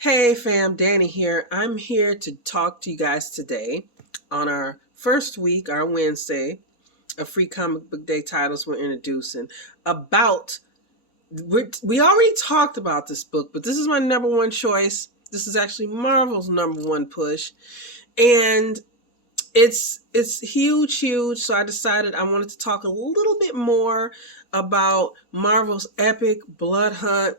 Hey fam, Danny here. I'm here to talk to you guys today on our first week, our Wednesday, of Free Comic Book Day titles we're introducing about. We already talked about this book, but this is my number one choice. This is actually Marvel's number one push, and it's huge. So I decided I wanted to talk a little bit more about Marvel's epic Blood Hunt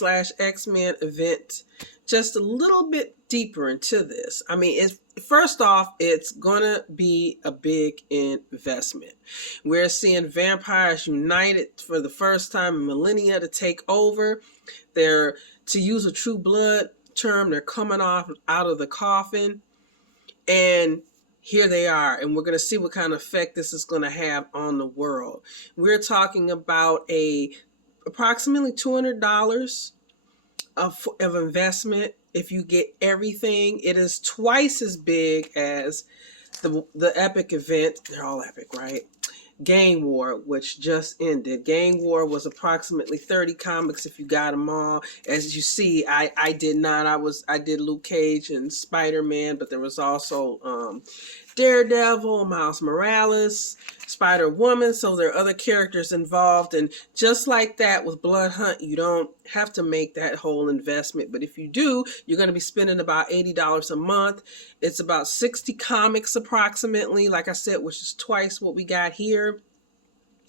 / X-Men event, just a little bit deeper into this. I mean, first off, it's gonna be a big investment. We're seeing vampires united for the first time in millennia to take over. They're, to use a True Blood term, they're coming out of the coffin, and here they are, and we're going to see what kind of effect this is going to have on the world. We're talking about approximately $200 of investment. If you get everything, it is twice as big as the epic event. They're all epic, right? Gang War, which just ended. Gang War was approximately 30 comics if you got them all. As you see, I did not. I did Luke Cage and Spider-Man, but there was also Daredevil, Miles Morales, Spider-Woman, so there are other characters involved. And just like that with Blood Hunt, you don't have to make that whole investment. But if you do, you're going to be spending about $80 a month. It's about 60 comics approximately, like I said, which is twice what we got here.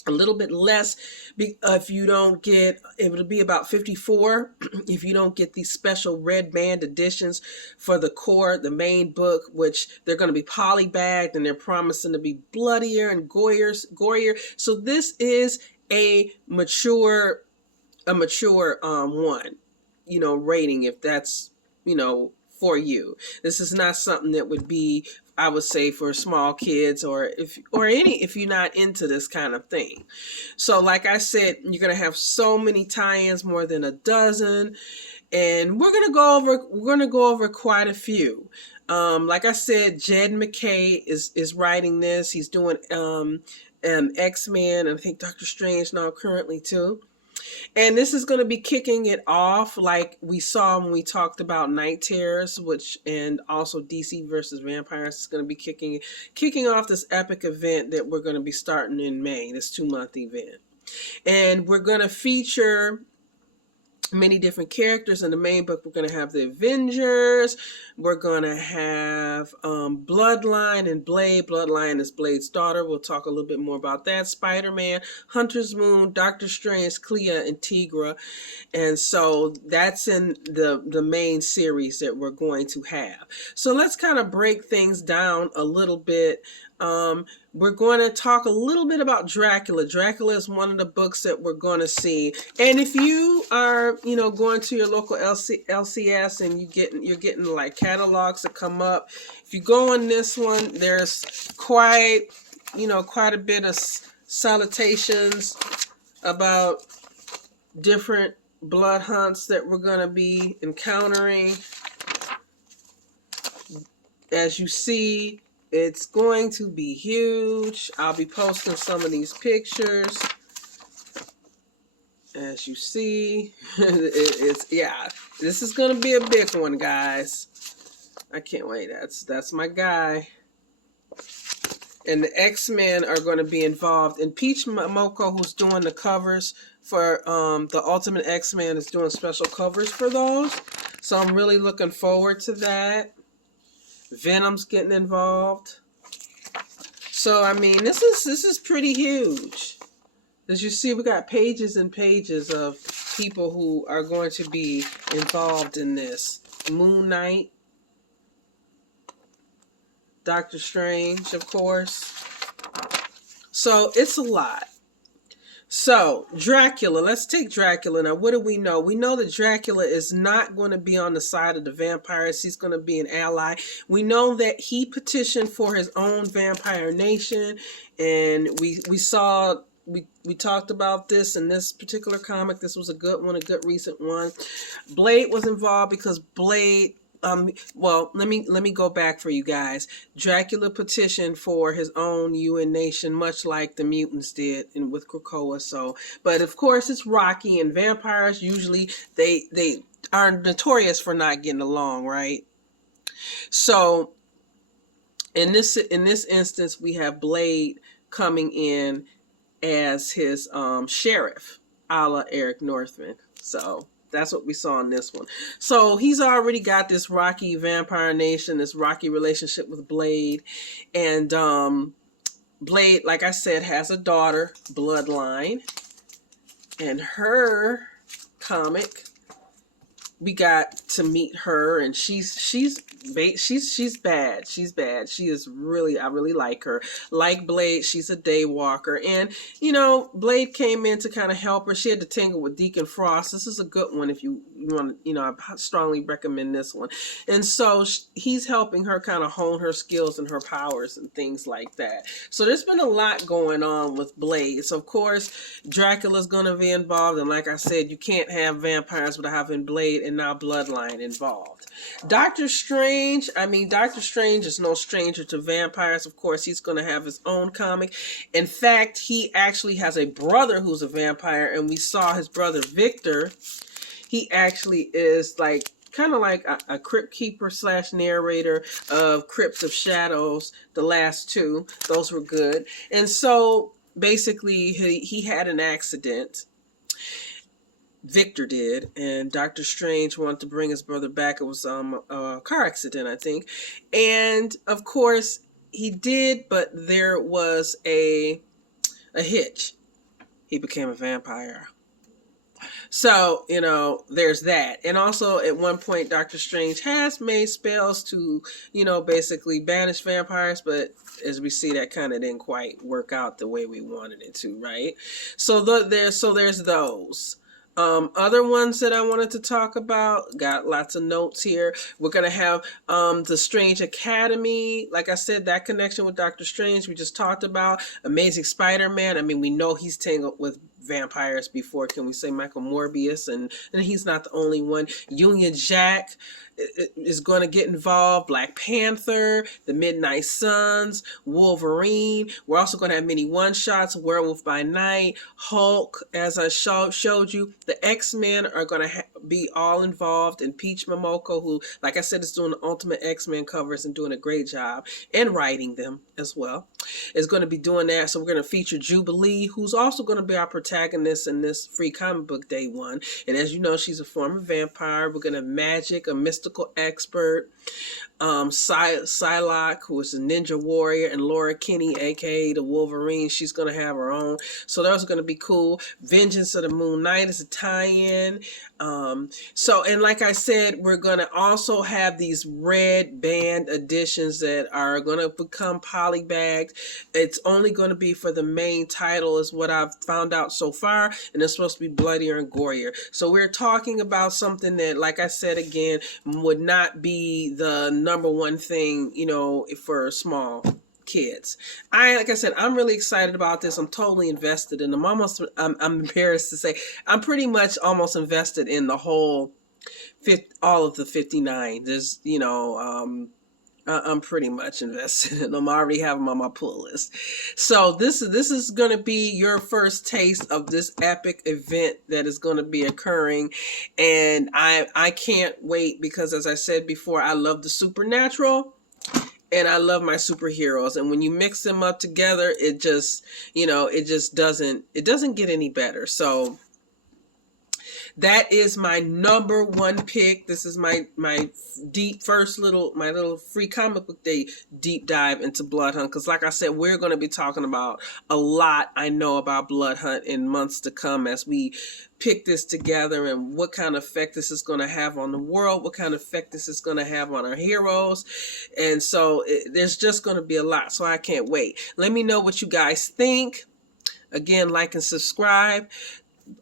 A little bit less if you don't get, it will be about 54 if you don't get these special red band editions for the core, the main book, which they're going to be polybagged and they're promising to be bloodier and gorier. So this is a mature one, rating, if that's, for you. This is not something that would be, I would say, for small kids or if you're not into this kind of thing. So like I said, you're going to have so many tie-ins, more than a dozen, and we're going to go over quite a few. Like I said, Jed MacKay is writing this. He's doing X-Men, and I think Doctor Strange now currently too. And this is going to be kicking it off like we saw when we talked about Night Terrors, and also DC versus Vampires is going to be kicking off this epic event that we're going to be starting in May, this 2-month event. And we're going to feature many different characters. In the main book, we're going to have the Avengers. We're going to have Bloodline and Blade. Bloodline is Blade's daughter. We'll talk a little bit more about that. Spider-Man, Hunter's Moon, Doctor Strange, Clea, and Tigra. And so that's in the main series that we're going to have. So let's kind of break things down a little bit. We're going to talk a little bit about Dracula. Dracula is one of the books that we're going to see. And if you are, going to your local LCS and you're getting like catalogs that come up, if you go on this one, there's quite a bit of salutations about different blood hunts that we're going to be encountering. As you see, it's going to be huge. I'll be posting some of these pictures. As you see, this is going to be a big one, guys. I can't wait. That's my guy. And the X-Men are going to be involved. And Peach Momoko, who's doing the covers for the Ultimate X-Men, is doing special covers for those. So I'm really looking forward to that. Venom's getting involved. So I mean, this is pretty huge. As you see, we got pages and pages of people who are going to be involved in this. Moon Knight, Doctor Strange, of course. So it's a lot. So, Dracula, let's take Dracula. Now, what do we know? We know that Dracula is not going to be on the side of the vampires. He's going to be an ally. We know that he petitioned for his own vampire nation, and we talked about this in this particular comic. This was a good one, a good recent one. Blade was involved because Blade... well, let me go back for you guys. Dracula petitioned for his own UN nation, much like the mutants did with Krakoa. So, but of course it's Rocky, and vampires usually they are notorious for not getting along, right? So in this instance, we have Blade coming in as his sheriff, a la Eric Northman. So that's what we saw in this one. So he's already got this rocky Vampire Nation, this rocky relationship with Blade. And Blade, like I said, has a daughter, Bloodline. And her comic, we got to meet her, and she's bad. She's bad. She is really, I really like her. Like Blade, she's a day walker. And, you know, Blade came in to kind of help her. She had to tangle with Deacon Frost. This is a good one if you want, you know, I strongly recommend this one. And so he's helping her kind of hone her skills and her powers and things like that. So there's been a lot going on with Blade. So, of course, Dracula's going to be involved. And like I said, you can't have vampires without having Blade and now Bloodline involved. Doctor Strange is no stranger to vampires. Of course, he's going to have his own comic. In fact, he actually has a brother who's a vampire, and we saw his brother Victor. He actually is like kind of like a crypt keeper / narrator of Crypts of Shadows. The last two, those were good. And so basically he had an accident. Victor did, and Doctor Strange wanted to bring his brother back. It was a car accident, I think. And of course he did, but there was a hitch. He became a vampire. So, you know, there's that. And also at one point Doctor Strange has made spells to, you know, basically banish vampires, but as we see, that kind of didn't quite work out the way we wanted it to, right? So there's those. Other ones that I wanted to talk about, got lots of notes here. We're going to have the Strange Academy. Like I said, that connection with Doctor Strange we just talked about. Amazing Spider-Man. I mean, we know he's tangled with vampires before. Can we say Michael Morbius? And he's not the only one. Union Jack is going to get involved. Black Panther, the Midnight Suns, Wolverine. We're also going to have many one-shots. Werewolf by Night, Hulk, as I showed you. The X-Men are going to be all involved. And Peach Momoko, who, like I said, is doing the Ultimate X-Men covers and doing a great job. And writing them as well. Is going to be doing that. So we're going to feature Jubilee, who's also going to be our protagonist in this Free Comic Book Day one. And as you know, she's a former vampire. We're going to have Magic, a mystical expert. Psylocke, who is a ninja warrior, and Laura Kinney, aka the Wolverine. She's going to have her own. So those are going to be cool. Vengeance of the Moon Knight is a tie-in. And like I said, we're going to also have these red band editions that are going to become polybagged. It's only going to be for the main title is what I've found out so far, and it's supposed to be bloodier and gorier. So we're talking about something that, like I said again, would not be the number one thing, you know, for small kids. Like I said, I'm really excited about this. I'm totally invested in them. I'm embarrassed to say, I'm pretty much almost invested in the whole, all of the 59. There's, you know, I'm pretty much invested in them. I already have them on my pull list. So this is going to be your first taste of this epic event that is going to be occurring. And I can't wait because, as I said before, I love the supernatural. And I love my superheroes. And when you mix them up together, it just, you know, it doesn't get any better. So that is my number one pick. This is my little Free Comic Book Day deep dive into Blood Hunt. Because like I said, we're going to be talking about a lot I know about Blood Hunt in months to come as we pick this together and what kind of effect this is going to have on the world, what kind of effect this is going to have on our heroes. And so there's just going to be a lot. So I can't wait. Let me know what you guys think. Again, like and subscribe.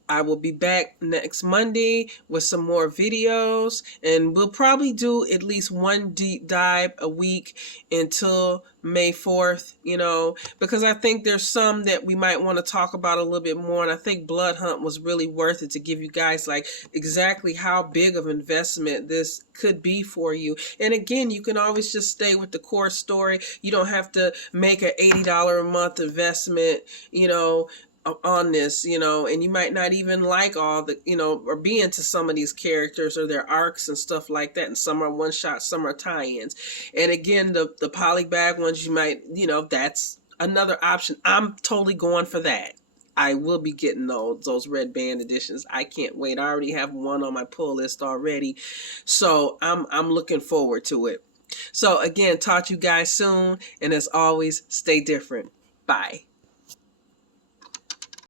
I will be back next Monday with some more videos, and we'll probably do at least one deep dive a week until May 4th, you know, because I think there's some that we might want to talk about a little bit more. And I think Blood Hunt was really worth it to give you guys like exactly how big of investment this could be for you. And again, you can always just stay with the core story. You don't have to make an $80 a month investment, you know, on this, you know, and you might not even like all the, you know, or be into some of these characters or their arcs and stuff like that. And some are one shot, some are tie-ins. And again, the polybag ones, you might, you know, that's another option. I'm totally going for that. I will be getting those red band editions. I can't wait. I already have one on my pull list already. So I'm looking forward to it. So again, talk to you guys soon. And as always, stay different. Bye.